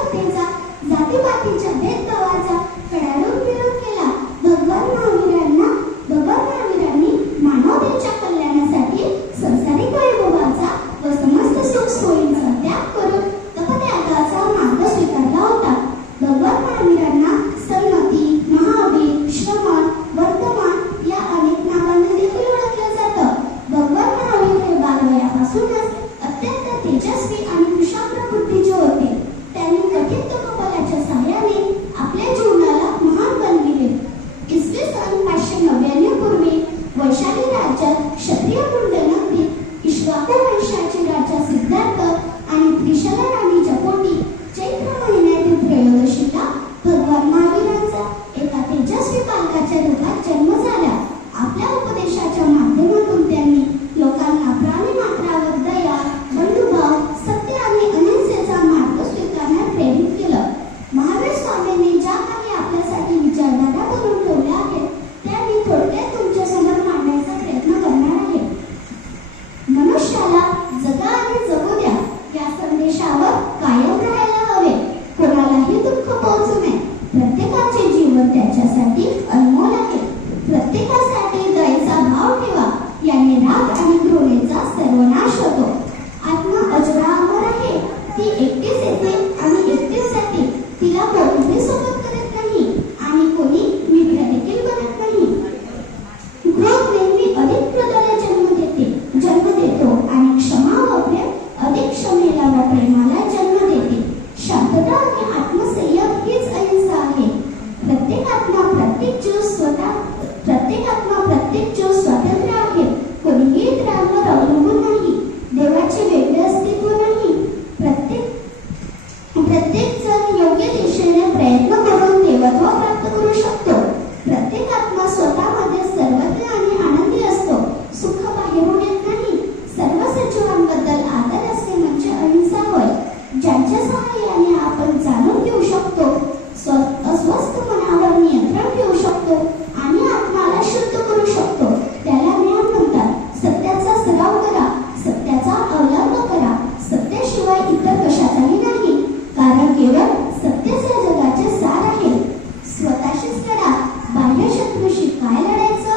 असमानतेचा, जातीपातीच्या भेदभावाचा कडाडून विरोध केला. भगवान महावीरांनी मानवतेच्या कल्याणासाठी संसारिक वैभवाचा व समस्त सुखसोयींचा त्याग करून तपत्यागाचा मार्ग स्वीकारला होता. भगवान महावीरांना सन्मती, महावीर, श्रमण, वर्तमान या अनेक नावांनी देखील ओळखलं जातं. भगवान महावीर हे बालवयापासूनच अत्यंत तेजस्वी आणि कुशाग्र बुद्धीचे होते. त्यांनी कठीण तपबलाच्या सहाय्याने आपल्या जीवनाला महान बनविले. इसवी सन 599 पूर्वी वैशाली राज्यात क्षत्रिय कुंडनगरीत इक्ष्वाकू वंशाचे राजा सिद्धार्थ आणि त्रिशला राणीच्या पोटी चैत्र महिन्यातील त्रयोदशीला भगवान महावीरांचा एका तेजस्वी बालकाच्या रूपात जन्म झाला. आपल्या उपदेशाच्या माध्यमातून त्यांनी लोकांना प्राणीमात्रावर दया, बंधुभाव, सत्य आणि अहिंसेचा मार्ग स्वीकारण्यास प्रेरित केलं. महावीर स्वामींनी ज्या काही आपल्यासाठी विचारधारा करून ठेवल्या आहेत त्या मी थोडक्यात तुमच्यासमोर मांडण्याचा प्रयत्न करणार आहे. मनुष्याला जगा आणि जगू द्या या संदेशावर कायम राहायला हवे. कोणालाही दुःख पोहोचू नये. प्रत्येकाचे जीवन त्याच्यासाठी अनमोल आहे. प्रत्येकासाठी दयेचा भाव ठेवा. याने राग आणि घृणेचा सर्वनाश होतो. आत्मा अजरामर आहे. ती एकटीच येते आणि एकटीच जाते. तिला कोणीही सोबत करत नाही आणि कोणी मित्र देखील बनत नाही. क्रोध नेहमी अधिक क्रोधाला जन्म देतो आणि क्षमा व प्रेम अधिक क्षमेला व प्रेमाला जन्म देते. शांतता आणि आत्मसंयम हीच अहिंसा आहे. प्रत्येक आत्मा प्रत्येक जीव स्वतंत्र आहे. कोणीही इतरांवर अवलंबून नाही. देवाचे वेगळे अस्तित्व नाही. प्रत्येक जण योग्य दिशेने प्रयत्न करून देवत्व प्राप्त करू शकतो. प्रत्येक आत्मा स्वतःमध्ये सर्वज्ञ आणि आनंदी असतो. सुख बाहेरून येत नाही. सर्व सजीवांबद्दल आदर असणे म्हणजे अहिंसा होय. ज्यांच्या सहाय्याने आपण जाणून घेऊ शकतो, अस्वस्थ मनावर नियंत्रण ठेवू शकतो आणि आत्माला शुद्ध करू शकतो त्याला ज्ञान म्हणतात. सत्याचा सराव करा. सत्याचा अवलंब करा. सत्याशिवाय इतर कशाचाही नाही. कारण केवळ सत्यच या जगाचे सार आहे. स्वतःशीच लढा. बाह्य शत्रूशी काय लढायचं?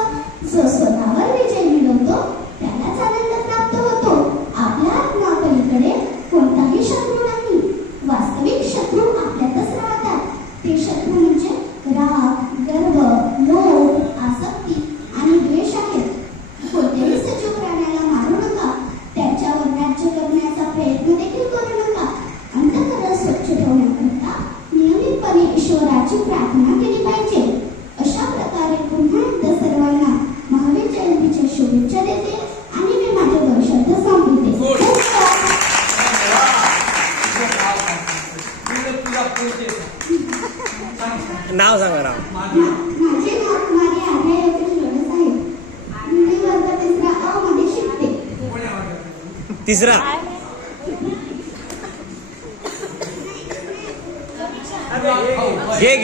जो स्वतःवर विजय मिळवतो त्यालाच आनंद प्राप्त होतो. आपल्या आत्मापलीकडे कोणताही शत्रू नाही. वास्तविक शत्रू आपल्यातच राहतात. ते शत्रू म्हणजे राग, गर्व, लोभ, आसक्ती आणि द्वेष आहेत. कोणत्याही सजीव प्राण्याला मारू नका. त्याच्यावर राज्य करण्याचा प्रयत्न देखील करू नका. अंतःकरण स्वच्छ ठेवण्याकरता नियमितपणे ईश्वराची प्रार्थना केली पाहिजे. अशा प्रकारे पुन्हा एकदा सर्वांना महावीर जयंतीच्या शुभेच्छा देते आणि मी माझे दोन शब्द संपवते. नाव सांगा. नाव माझे नाव कुमारी आर्या योगेश लोणस आहे. मी वर्ग 3 अ मध्ये शिकते. तिसरा घे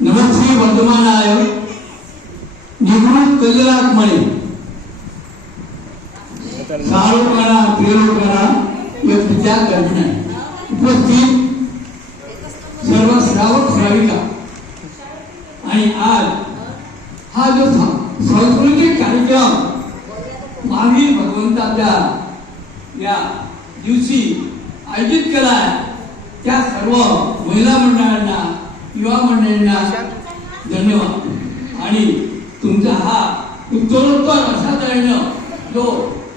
नमस्ते वर्तमानाय निवृत्त कल्लाक म्हणे सारोपणा त्रिलोकणा या पूजा करणे उपस्थित सर्व श्रावक श्राविका आणि आज हा जो सांस्कृतिक कार्यक्रम महावीर भगवंताच्या या दिवशी आयोजित केला आहे त्या सर्व महिला मंडळांना, युवा मंडळांना धन्यवाद. आणि तुमचा हा उत्तरोत्तर असा तऱ्हेनं जो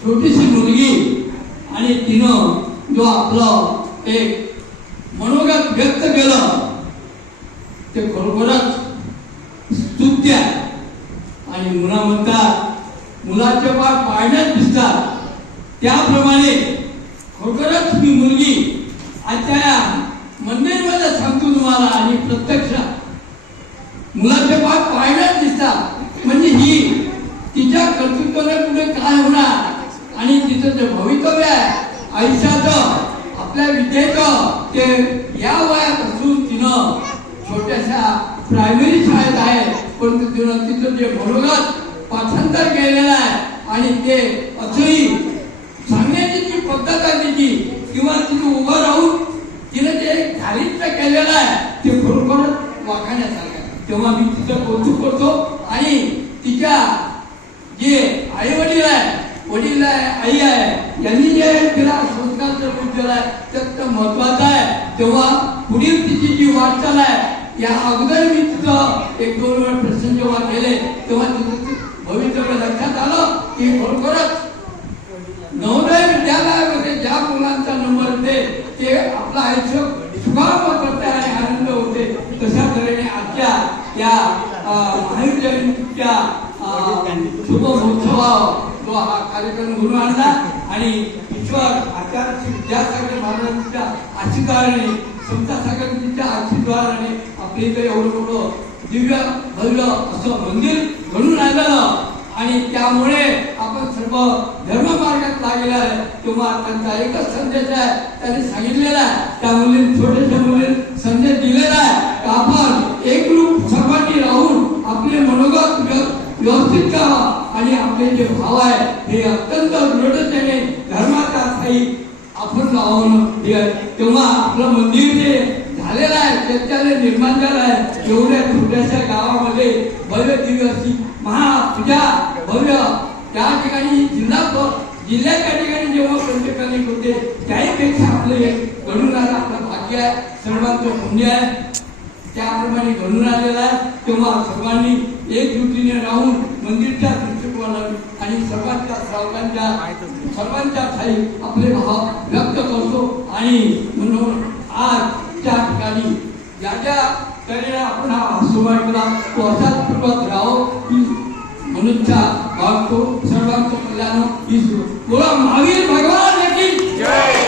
छोटीशी मुलगी आणि तिनं जो आपलं एक मनोगत व्यक्त केलं ते खरोखरच स्तुत्य आहे. आणि मुला म्हणतात मुलाचे पाय पाळण्यात दिसतात. त्याप्रमाणे खरोखरच ही मुलगी आजच्या मंदिरमध्ये सांगतो तुम्हाला आणि प्रत्यक्ष मुलाचे पाय पाळण्यात दिसतात. म्हणजे ही तिच्या कर्तृत्वाने पुढे काय होणार आणि तिचं जे भवितव्य आहे आयुष्याचं, आपल्या विद्येचं, ते या वयापासून तिनं छोट्याशा प्रायमरी शाळेत आहे, परंतु तिनं तिचं जे मनोगत पाठांतर केलेलं आहे आणि ते असंही सांगण्याची जी पद्धत आहे त्याची किंवा तिथे उभं राहून तिने ते धारित्य केलेलं आहे ते खरोखरच वाखाण्यासारखं आहे. तेव्हा मी तिचं कौतुक करतो आणि तिच्या जे आई वडील आहे आई आहे यांनी जे तिला संस्कारचं रूप दिलं आहे त्यात महत्वाचं आहे. तेव्हा पुढील तिची जी वाटचाल आहे या अगोदर मी तिथं एक दोन वेळ प्रश्न जेव्हा केले तेव्हा तिथं भवितव्य लक्षात आलं की खरोखरच नवोदय विद्यालयामध्ये ज्या मुलांचा नंबर होते ते आपलं आयुष्य सुखावं करते आणि आनंद होते. तशा तऱ्हेने आजच्या या महावीर जयंतीच्या शुभ महोत्सवावर तो हा कार्यक्रम घडून आणला आणि ईश्वर आचार्य विद्यासागर महाराजांच्या आशीर्वादाने समता सागरजींच्या आशीर्वादाने आपल्या इथे एवढं मोठं दिव्य भव्य असं मंदिर घडून आलेलं आणि त्यामुळे आपण सर्व धर्ममार्गात लागलेला आहे. तेव्हा त्यांचा एकच संदेश आहे त्यांनी सांगितलेला आहे त्या मुलींनी छोट्याशा मुलींनी संदेश दिलेला आहे की आपण एकरूप सर्वांनी राहून आपले मनोगत व्यवस्थित करावं आणि आपले जे भाव आहे हे अत्यंत दृढतेने धर्माचा ठाई आपण लावून तेव्हा आपलं मंदिर जे झालेलं आहे त्याच्याने निर्माण झालं आहे. एवढ्या छोट्याशा गावामध्ये भव्य दिव्य अशी महापूजा भव्य त्या ठिकाणी जिल्ह्याच्या ठिकाणी जेव्हा प्रत्येकाने होते त्याहीपेक्षा आपलं हे घडून आलं आपलं भाग्य आहे सर्वांचं पुण्य आहे त्याप्रमाणे घडून आलेला आहे. तेव्हा सर्वांनी एकजुटीने राहून मंदिरच्या दृष्टिकोनाने आणि सर्वांच्या ठाई आपले भाव व्यक्त करतो आणि म्हणून आजच्या ठिकाणी ज्या ज्या तऱ्हेने आपण हा सुरुवात केला तो असाच पूर्वक राहो ही मनुष्या भागतो सर्वांचं कल्याण ही बोला महावीर भगवान की जय.